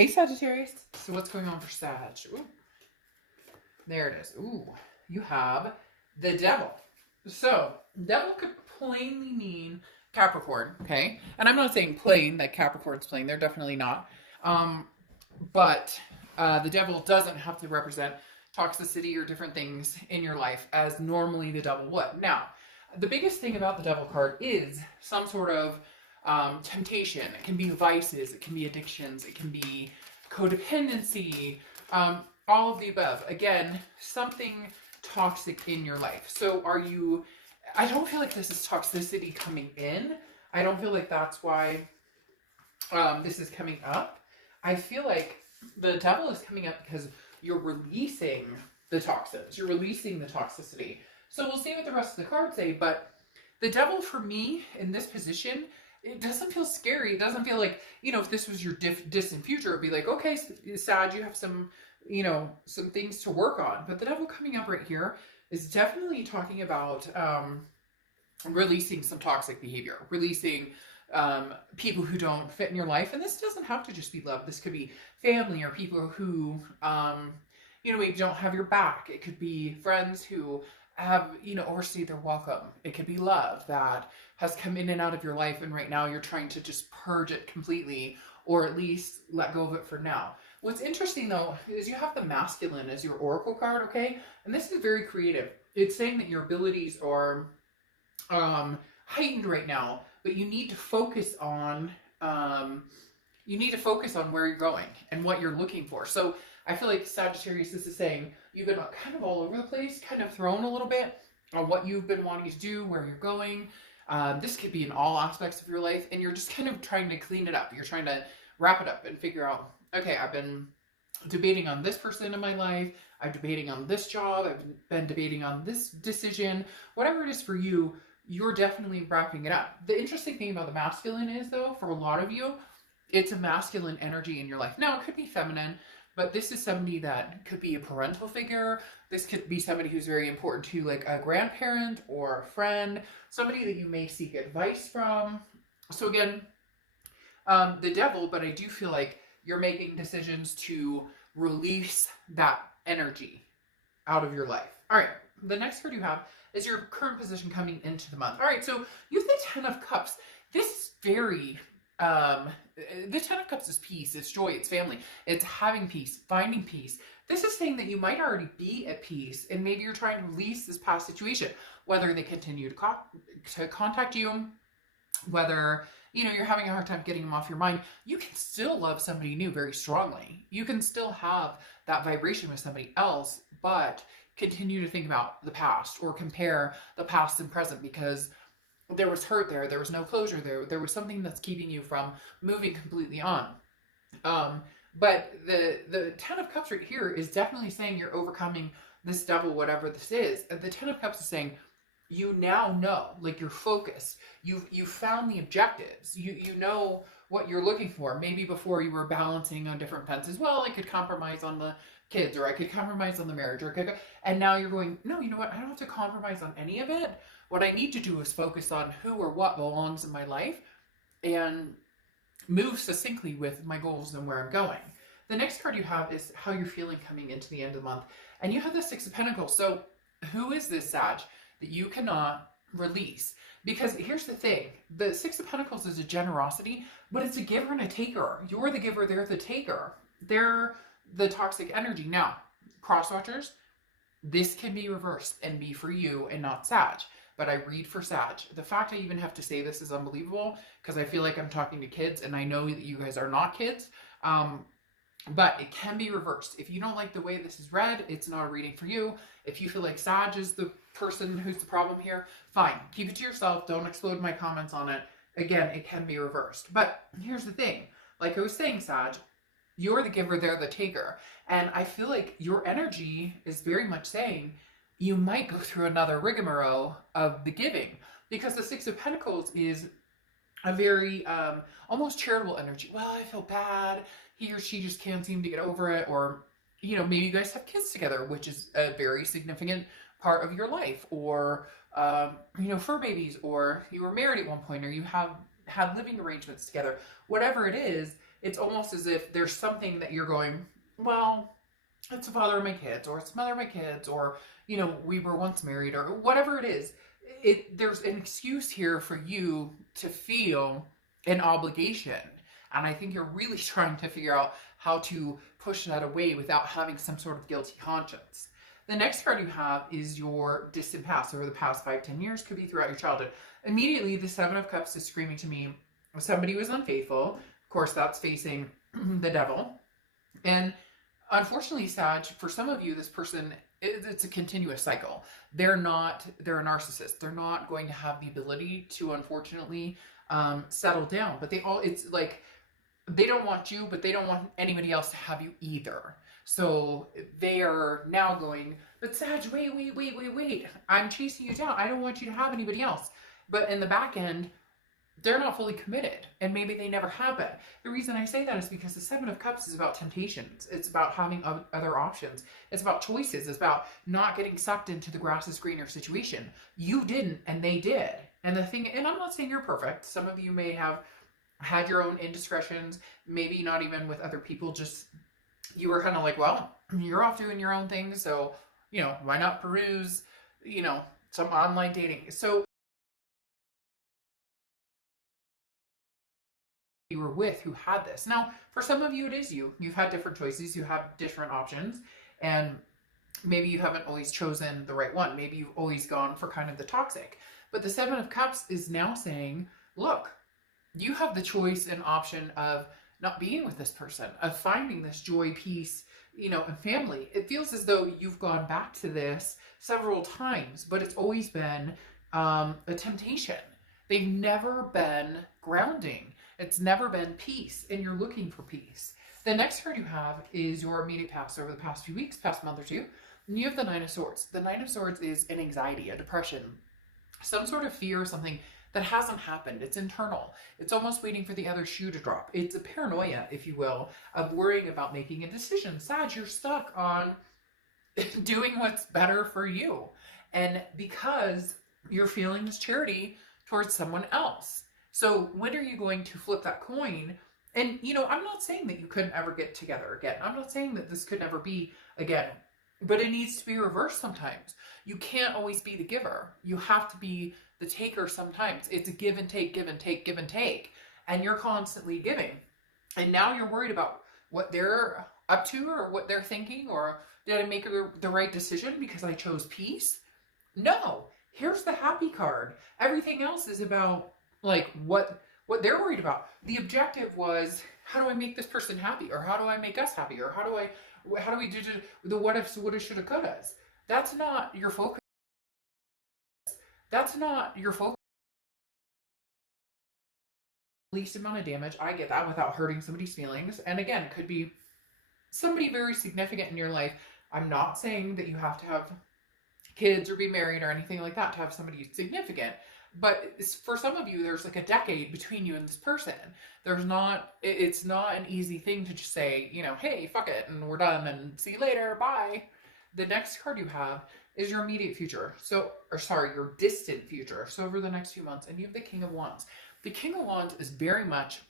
Hey Sagittarius. So what's going on for Sag? Ooh, there it is. Ooh, you have the devil. So devil could plainly mean Capricorn, okay? And I'm not saying plain that Capricorn's plain. They're definitely not. Um, but the devil doesn't have to represent toxicity or different things in your life as normally the devil would. Now, the biggest thing about the devil card is some sort of temptation. It can be vices, it can be addictions, it can be codependency, all of the above. Again, something toxic in your life. So are you, I don't feel like this is toxicity coming in. I don't feel like that's why this is coming up. I feel like the devil is coming up because you're releasing the toxins. You're releasing the toxicity. So we'll see what the rest of the cards say. But the devil for me in this position, it doesn't feel scary. It doesn't feel like, you know, if this was your distant future, it'd be like, okay, Sag, you have some, you know, some things to work on. But the devil coming up right here is definitely talking about releasing some toxic behavior, releasing people who don't fit in your life. And this doesn't have to just be love. This could be family or people who, you know, maybe don't have your back. It could be friends who have, you know, overstayed their welcome. It could be love that has come in and out of your life, and right now you're trying to just purge it completely, or at least let go of it for now. What's interesting though is you have the masculine as your oracle card, okay? And this is very creative. It's saying that your abilities are heightened right now, but you need to focus on where you're going and what you're looking for. So I feel like Sagittarius, this is saying you've been kind of all over the place, kind of thrown a little bit on what you've been wanting to do, where you're going. This could be in all aspects of your life, and you're just kind of trying to clean it up. You're trying to wrap it up and figure out, okay, I've been debating on this person in my life. I'm debating on this job. I've been debating on this decision. Whatever it is for you, you're definitely wrapping it up. The interesting thing about the masculine is, though, for a lot of you, it's a masculine energy in your life. Now, it could be feminine, but this is somebody that could be a parental figure. This could be somebody who's very important to, like a grandparent or a friend, somebody that you may seek advice from. So again, the devil, but I do feel like you're making decisions to release that energy out of your life. All right, the next card you have is your current position coming into the month. All right, so you have the Ten of Cups. This is very, the Ten of Cups is peace, it's joy, it's family, it's having peace, finding peace. This is saying that you might already be at peace, and maybe you're trying to release this past situation, whether they continue to contact you, whether, you know, you're having a hard time getting them off your mind. You can still love somebody new very strongly. You can still have that vibration with somebody else, but continue to think about the past or compare the past and present, because there was hurt there, there was no closure there was something that's keeping you from moving completely on. But the Ten of Cups right here is definitely saying you're overcoming this devil, whatever this is. And the Ten of Cups is saying you now know, like, you're focused. You've found the objectives. You know what you're looking for. Maybe before you were balancing on different fences. Well, I could compromise on the kids, or I could compromise on the marriage, or and now you're going, no, you know what? I don't have to compromise on any of it. What I need to do is focus on who or what belongs in my life and move succinctly with my goals and where I'm going. The next card you have is how you're feeling coming into the end of the month. And you have the Six of Pentacles. So who is this, Sag, that you cannot release? Because here's the thing. The Six of Pentacles is a generosity, but it's a giver and a taker. You're the giver, they're the taker. They're the toxic energy. Now, cross-watchers, this can be reversed and be for you and not Sag. But I read for Sag. The fact I even have to say this is unbelievable, because I feel like I'm talking to kids, and I know that you guys are not kids. But it can be reversed. If you don't like the way this is read, it's not a reading for you. If you feel like Sag is the person who's the problem here, fine. Keep it to yourself. Don't explode my comments on it. Again, it can be reversed. But here's the thing. Like I was saying, Sag, you're the giver, they're the taker. And I feel like your energy is very much saying you might go through another rigmarole of the giving, because the Six of Pentacles is a very almost charitable energy. Well, I feel bad. He or she just can't seem to get over it. Or, you know, maybe you guys have kids together, which is a very significant part of your life. Or, you know, fur babies, or you were married at one point, or you have had living arrangements together. Whatever it is, it's almost as if there's something that you're going, well, it's the father of my kids, or it's the mother of my kids, or, you know, we were once married, or whatever it is. There's an excuse here for you to feel an obligation. And I think you're really trying to figure out how to push that away without having some sort of guilty conscience. The next card you have is your distant past, over the past 5-10 years, could be throughout your childhood. Immediately, the Seven of Cups is screaming to me, somebody was unfaithful. Of course, that's facing the devil. And unfortunately, Sag, for some of you, this person, it's a continuous cycle. They're a narcissist. They're not going to have the ability to, unfortunately, settle down. But it's like, they don't want you, but they don't want anybody else to have you either. So they are now going, but Sag, wait. I'm chasing you down. I don't want you to have anybody else. But in the back end, they're not fully committed, and maybe they never have been. The reason I say that is because the Seven of Cups is about temptations. It's about having other options. It's about choices. It's about not getting sucked into the grass is greener situation. You didn't, and they did. And the thing, and I'm not saying you're perfect. Some of you may have had your own indiscretions, maybe not even with other people, just you were kind of like, well, you're off doing your own thing, so, you know, why not peruse, you know, some online dating. So you were with who had this. Now, for some of you, it is you. You've had different choices. You have different options, and maybe you haven't always chosen the right one. Maybe you've always gone for kind of the toxic. But the Seven of Cups is now saying, look, you have the choice and option of not being with this person, of finding this joy, peace, you know, and family. It feels as though you've gone back to this several times, but it's always been a temptation. They've never been grounding. It's never been peace, and you're looking for peace. The next card you have is your immediate past over the past few weeks, past month or two. And you have the Nine of Swords. The Nine of Swords is an anxiety, a depression, some sort of fear, something that hasn't happened. It's internal. It's almost waiting for the other shoe to drop. It's a paranoia, if you will, of worrying about making a decision. Sag, you're stuck on doing what's better for you. And because you're feeling this charity towards someone else. So when are you going to flip that coin? And, you know, I'm not saying that you couldn't ever get together again. I'm not saying that this could never be again. But it needs to be reversed sometimes. You can't always be the giver. You have to be the taker sometimes. It's a give and take, give and take, give and take. And you're constantly giving. And now you're worried about what they're up to or what they're thinking, or did I make the right decision because I chose peace? No. Here's the happy card. Everything else is about like what they're worried about. The objective was, how do I make this person happy? Or how do I make us happy? Or how do we do the what ifs, woulda, shoulda, couldas? That's not your focus. That's not your focus. Least amount of damage. I get that, without hurting somebody's feelings. And again, it could be somebody very significant in your life. I'm not saying that you have to have kids or be married or anything like that to have somebody significant. But for some of you, there's like a decade between you and this person. It's not an easy thing to just say, you know, hey, fuck it, and we're done, and see you later, bye. The next card you have is your immediate future. Your distant future. So over the next few months, and you have the King of Wands. The King of Wands is very much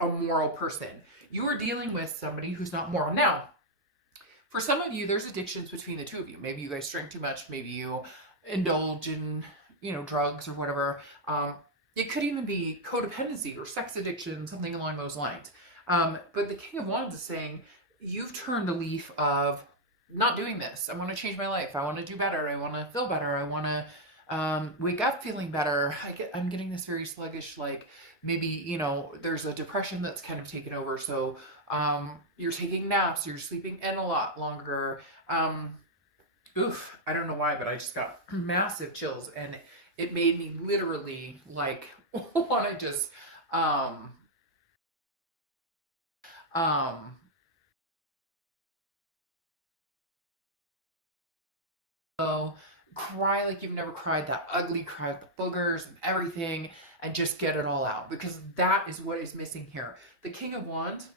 a moral person. You are dealing with somebody who's not moral. Now, for some of you, there's addictions between the two of you. Maybe you guys drink too much. Maybe you indulge in, you know, drugs or whatever. It could even be codependency or sex addiction, something along those lines. But the King of Wands is saying, you've turned a leaf of not doing this. I want to change my life. I want to do better. I want to feel better. I want to wake up feeling better. I'm getting this very sluggish, like maybe, you know, there's a depression that's kind of taken over. So you're taking naps, you're sleeping in a lot longer. I don't know why, but I just got massive chills, and it made me literally like want to just cry like you've never cried, that ugly cry with the boogers and everything, and just get it all out, because that is what is missing here. The King of Wands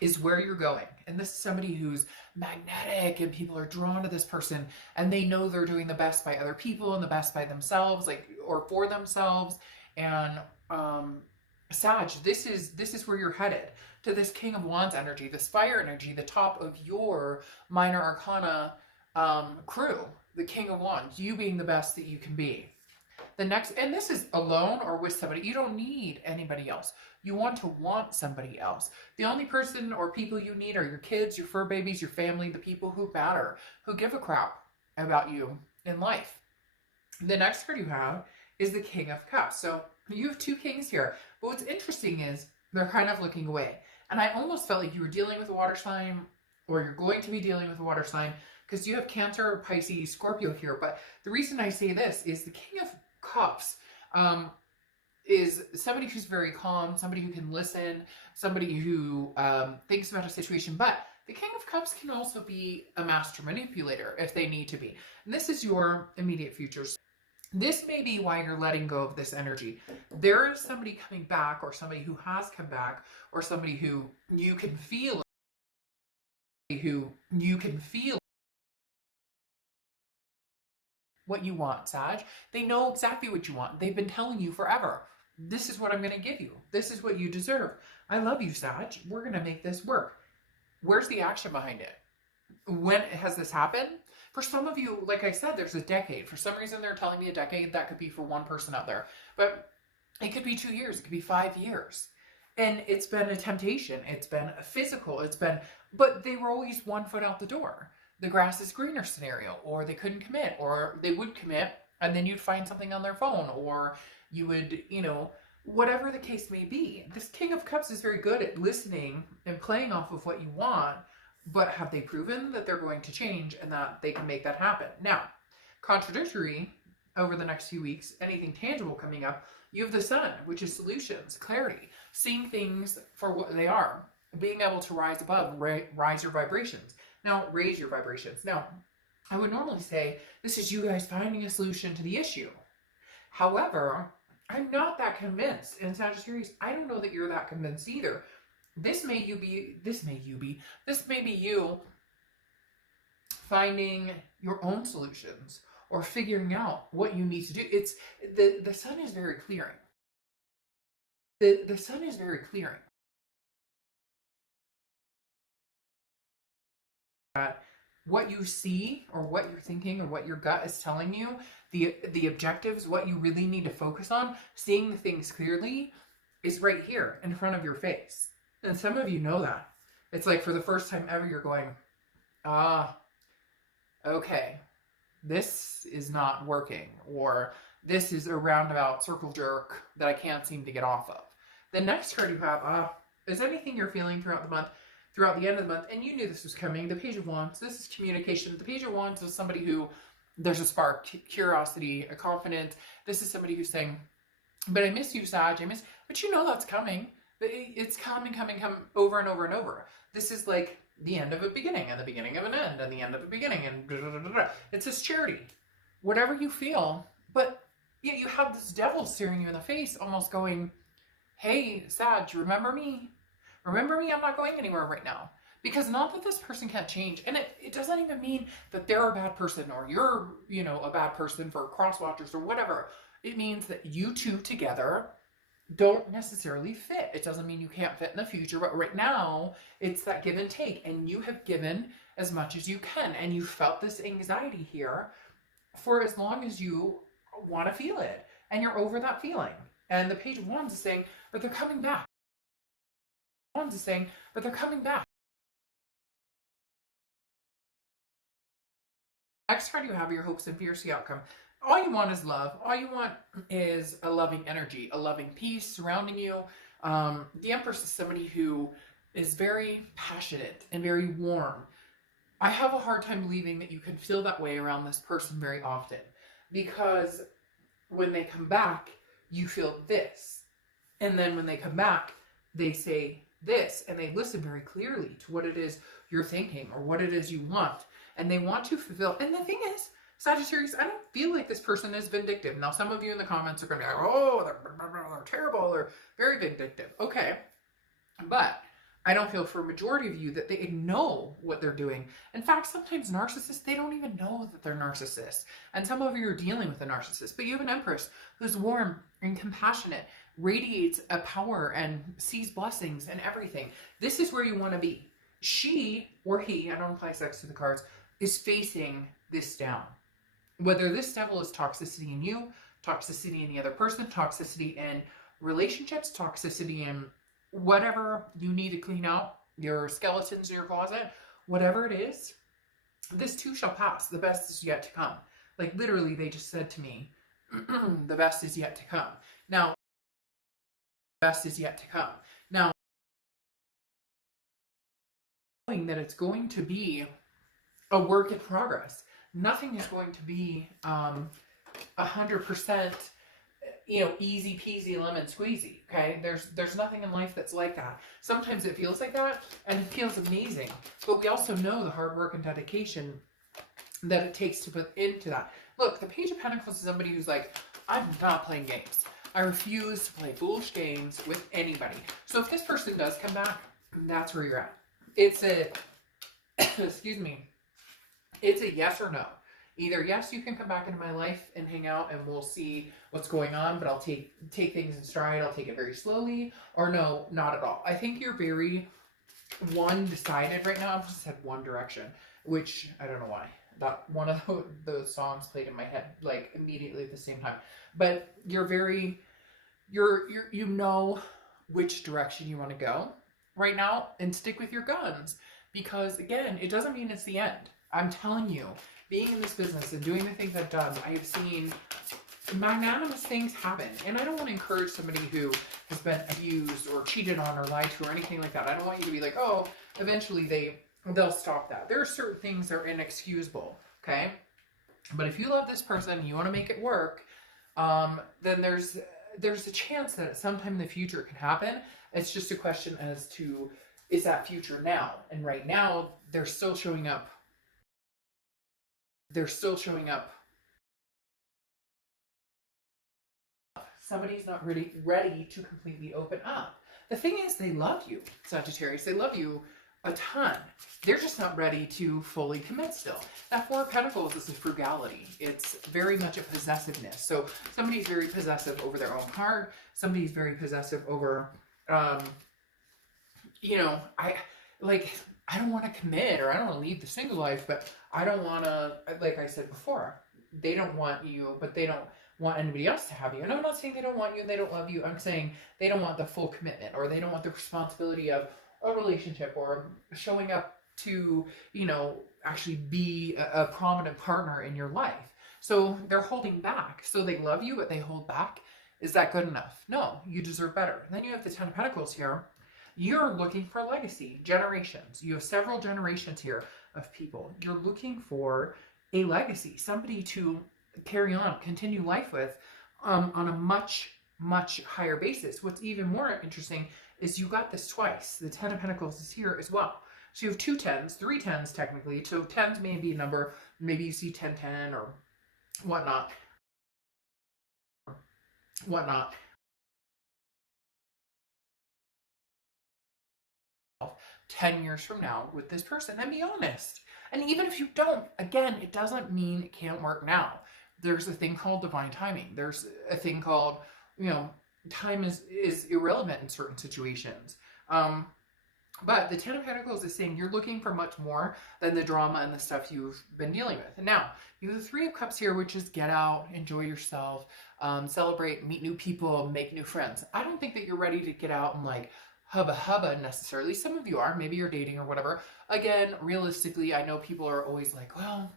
is where you're going, and this is somebody who's magnetic, and people are drawn to this person, and they know they're doing the best by other people and the best by themselves, like, or for themselves, and Sag, this is where you're headed, to this King of Wands energy, this fire energy, the top of your minor arcana crew, the King of Wands, you being the best that you can be. The next, and this is alone or with somebody. You don't need anybody else. You want somebody else. The only person or people you need are your kids, your fur babies, your family, the people who matter, who give a crap about you in life. The next card you have is the King of Cups. So you have two kings here. But what's interesting is they're kind of looking away. And I almost felt like you were dealing with a water sign, or you're going to be dealing with a water sign, because you have Cancer, Pisces, Scorpio here. But the reason I say this is the King of Cups is somebody who's very calm, somebody who can listen, somebody who thinks about a situation. But the King of Cups can also be a master manipulator if they need to be. And this is your immediate future. This may be why you're letting go of this energy. There is somebody coming back, or somebody who has come back, or somebody who you can feel, what you want, Sag. They know exactly what you want. They've been telling you forever. This is what I'm going to give you. This is what you deserve. I love you, Sag. We're going to make this work. Where's the action behind it? When has this happened? For some of you, like I said, there's a decade. For some reason, they're telling me a decade. That could be for one person out there. But it could be 2 years. It could be 5 years. And it's been a temptation. It's been a physical. But they were always 1 foot out the door. The grass is greener scenario. Or they couldn't commit. Or they would commit, and then you'd find something on their phone. Or you would, whatever the case may be. This King of Cups is very good at listening and playing off of what you want. But have they proven that they're going to change and that they can make that happen? Now, contradictory over the next few weeks, anything tangible coming up, you have the Sun, which is solutions, clarity, seeing things for what they are, being able to rise above, raise your vibrations. Now, raise your vibrations. Now, I would normally say this is you guys finding a solution to the issue. However, I'm not that convinced. And Sagittarius, I don't know that you're that convinced either. This may be you finding your own solutions or figuring out what you need to do. It's the Sun is very clearing. The Sun is very clearing. What you see, or what you're thinking, or what your gut is telling you, the objectives, what you really need to focus on, seeing the things clearly, is right here in front of your face. And some of you know that. It's like for the first time ever, you're going, okay, this is not working, or this is a roundabout circle jerk that I can't seem to get off of. The next card you have is anything you're feeling throughout the month, throughout the end of the month, and you knew this was coming. The Page of Wands, this is communication. The Page of Wands is somebody who, there's a spark, curiosity, a confidence. This is somebody who's saying, but I miss you, Sag, but you know that's coming. It's coming over and over and over. This is like the end of a beginning, and the beginning of an end, and the end of a beginning, and it's this charity. Whatever you feel, but yet you have this devil staring you in the face, almost going, hey, Sag, remember me? Remember me? I'm not going anywhere right now. Because not that this person can't change, and it doesn't even mean that they're a bad person, or you're, a bad person for cross-watchers or whatever. It means that you two together don't necessarily fit. It doesn't mean you can't fit in the future, but right now it's that give and take, and you have given as much as you can, and you felt this anxiety here for as long as you want to feel it, and you're over that feeling. And the Page of Wands is saying, but they're coming back. Wands is saying, but they're coming back. Next card you have your hopes and fears, the outcome. All you want is love. All you want is a loving energy, a loving peace surrounding you. The Empress is somebody who is very passionate and very warm. I have a hard time believing that you can feel that way around this person very often, because when they come back, you feel this. And then when they come back, they say this, and they listen very clearly to what it is you're thinking or what it is you want. And they want to fulfill. And the thing is, Sagittarius, I don't feel like this person is vindictive. Now, some of you in the comments are going to be like, oh, they're terrible, they're very vindictive. Okay. But I don't feel for a majority of you that they know what they're doing. In fact, sometimes narcissists, they don't even know that they're narcissists. And some of you are dealing with a narcissist, but you have an Empress who's warm and compassionate, radiates a power and sees blessings and everything. This is where you want to be. She or he, I don't apply sex to the cards, is facing this down. Whether this devil is toxicity in you, toxicity in the other person, toxicity in relationships, toxicity in whatever you need to clean out, your skeletons in your closet, whatever it is, this too shall pass. The best is yet to come. Like literally, they just said to me, the best is yet to come. Now, the best is yet to come. Now, knowing that it's going to be a work in progress. Nothing is going to be 100%, easy peasy lemon squeezy. Okay, there's nothing in life that's like that. Sometimes it feels like that, and it feels amazing. But we also know the hard work and dedication that it takes to put into that. Look, the Page of Pentacles is somebody who's like, I'm not playing games. I refuse to play foolish games with anybody. So if this person does come back, that's where you're at. It's a, excuse me, it's a yes or no. Either yes, you can come back into my life and hang out and we'll see what's going on, but I'll take things in stride. I'll take it very slowly. Or no, not at all. I think you're very one-decided right now. I've just said one direction, which I don't know why. That one of those songs played in my head like immediately at the same time. But you're very, you know which direction you want to go right now and stick with your guns. Because again, it doesn't mean it's the end. I'm telling you, being in this business and doing the things I've done, I have seen magnanimous things happen. And I don't want to encourage somebody who has been abused or cheated on or lied to or anything like that. I don't want you to be like, oh, eventually they'll stop that. There are certain things that are inexcusable, okay? But if you love this person and you want to make it work, then there's a chance that at some time in the future it can happen. It's just a question as to, is that future now? And right now, they're still showing up. They're still showing up. Somebody's not ready to completely open up. The thing is, they love you, Sagittarius. They love you a ton. They're just not ready to fully commit still. That Four of Pentacles is a frugality. It's very much a possessiveness. So somebody's very possessive over their own card. Somebody's very possessive over, I don't want to commit or I don't want to leave the single life, but I don't want to, like I said before, they don't want you, but they don't want anybody else to have you. And I'm not saying they don't want you and they don't love you. I'm saying they don't want the full commitment or they don't want the responsibility of a relationship or showing up to, actually be a prominent partner in your life. So they're holding back. So they love you, but they hold back. Is that good enough? No, you deserve better. And then you have the Ten of Pentacles here. You're looking for legacy, generations. You have several generations here of people. You're looking for a legacy, somebody to carry on, continue life with on a much, much higher basis. What's even more interesting is you got this twice. The Ten of Pentacles is here as well. So you have two tens, three tens technically. So tens may be a number. Maybe you see 1010 or whatnot. 10 years from now with this person and be honest. And even if you don't, again, it doesn't mean it can't work now. There's a thing called divine timing. There's a thing called, time is irrelevant in certain situations. But the Ten of Pentacles is saying you're looking for much more than the drama and the stuff you've been dealing with. And now, you have the Three of Cups here, which is get out, enjoy yourself, celebrate, meet new people, make new friends. I don't think that you're ready to get out and like hubba necessarily. Some of you are. Maybe you're dating or whatever. Again, realistically, I know people are always like, well,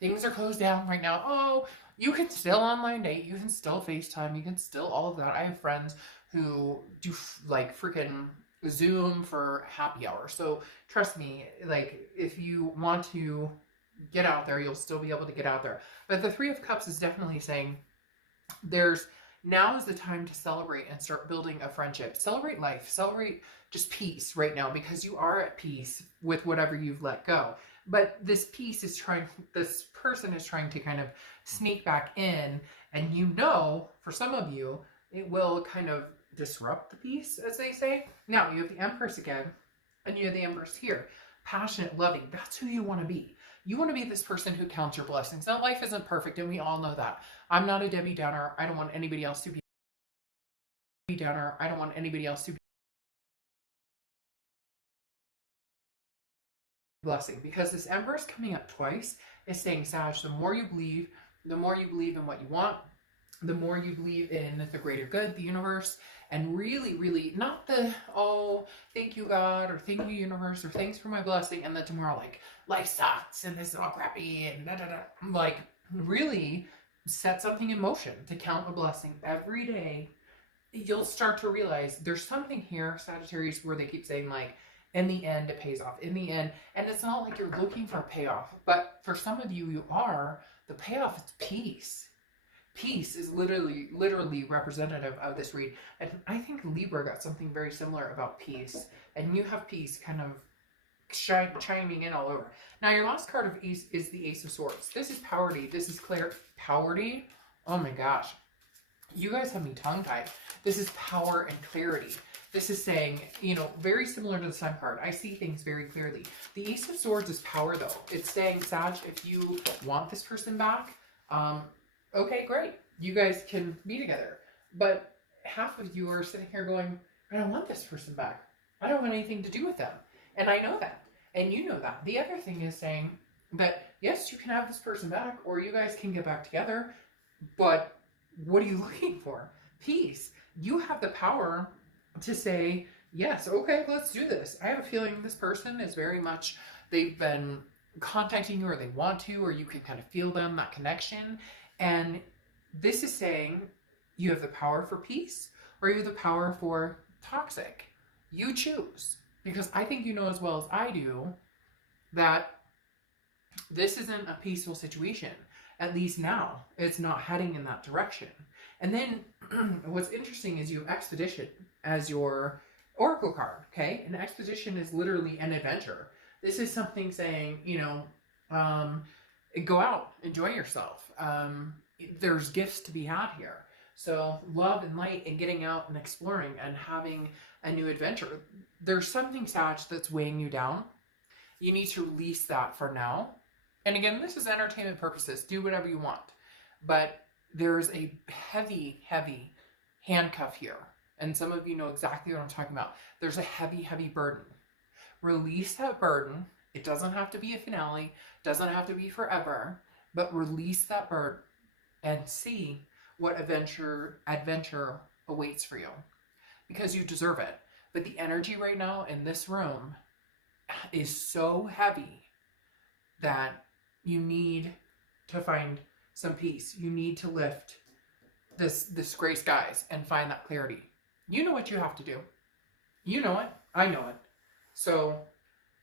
things are closed down right now. Oh, you can still online date. You can still FaceTime. You can still all of that. I have friends who do like freaking Zoom for happy hour. So trust me, like if you want to get out there, you'll still be able to get out there. But the Three of Cups is definitely saying now is the time to celebrate and start building a friendship. Celebrate life. Celebrate just peace right now because you are at peace with whatever you've let go. But this person is trying to kind of sneak back in, and for some of you, it will kind of disrupt the peace, as they say. Now, you have the Empress again, and you have the Empress here. Passionate, loving. That's who you want to be. You want to be this person who counts your blessings. Now, life isn't perfect, and we all know that. I'm not a Debbie Downer. I don't want anybody else to be. be downer. I don't want anybody else to be blessing, because this Emperor is coming up twice. It's saying, Sag, the more you believe in what you want, the more you believe in the greater good, the universe, and really, really not the, oh, thank you God, or thank you universe, or thanks for my blessing, and then tomorrow like, life sucks, and this is all crappy, and da-da-da. Like, really set something in motion to count a blessing every day. You'll start to realize there's something here, Sagittarius, where they keep saying like, in the end, it pays off. In the end, and it's not like you're looking for a payoff, but for some of you, you are. The payoff is peace. Peace is literally representative of this read. And I think Libra got something very similar about peace. And you have peace kind of chiming in all over. Now, your last card of Ace is the Ace of Swords. This is Powerty. This is Powerty. Oh my gosh. You guys have me tongue-tied. This is power and clarity. This is saying, you know, very similar to the Sun card. I see things very clearly. The Ace of Swords is power, though. It's saying, Sag, if you want this person back, okay, great. You guys can be together. But half of you are sitting here going, I don't want this person back. I don't want anything to do with them. And I know that. And you know that. The other thing is saying that, yes, you can have this person back, or you guys can get back together. But what are you looking for? Peace. You have the power to say, yes, okay, let's do this. I have a feeling this person is very much, they've been contacting you, or they want to, or you can kind of feel them, that connection. And this is saying you have the power for peace, or you have the power for toxic. You choose. Because I think you know as well as I do that this isn't a peaceful situation. At least now, it's not heading in that direction. And then what's interesting is you have Expedition as your oracle card, okay? An expedition is literally an adventure. This is something saying, you know, go out, enjoy yourself. There's gifts to be had here. So love and light and getting out and exploring and having a new adventure. There's something, Sag, that's weighing you down. You need to release that for now. And again, this is entertainment purposes. Do whatever you want. But there's a heavy, heavy handcuff here. And some of you know exactly what I'm talking about. There's a heavy, heavy burden. Release that burden. It doesn't have to be a finale. Doesn't have to be forever. But release that burden and see what adventure awaits for you. Because you deserve it. But the energy right now in this room is so heavy that you need to find some peace. You need to lift this gray skies and find that clarity. You know what you have to do. You know it. I know it. So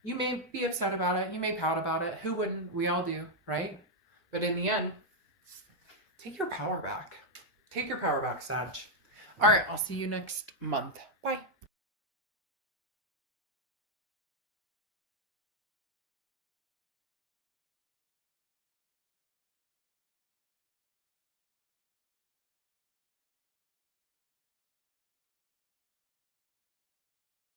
you may be upset about it. You may pout about it. Who wouldn't? We all do, right? But in the end, take your power back. Take your power back, Sag. All right, I'll see you next month. Bye.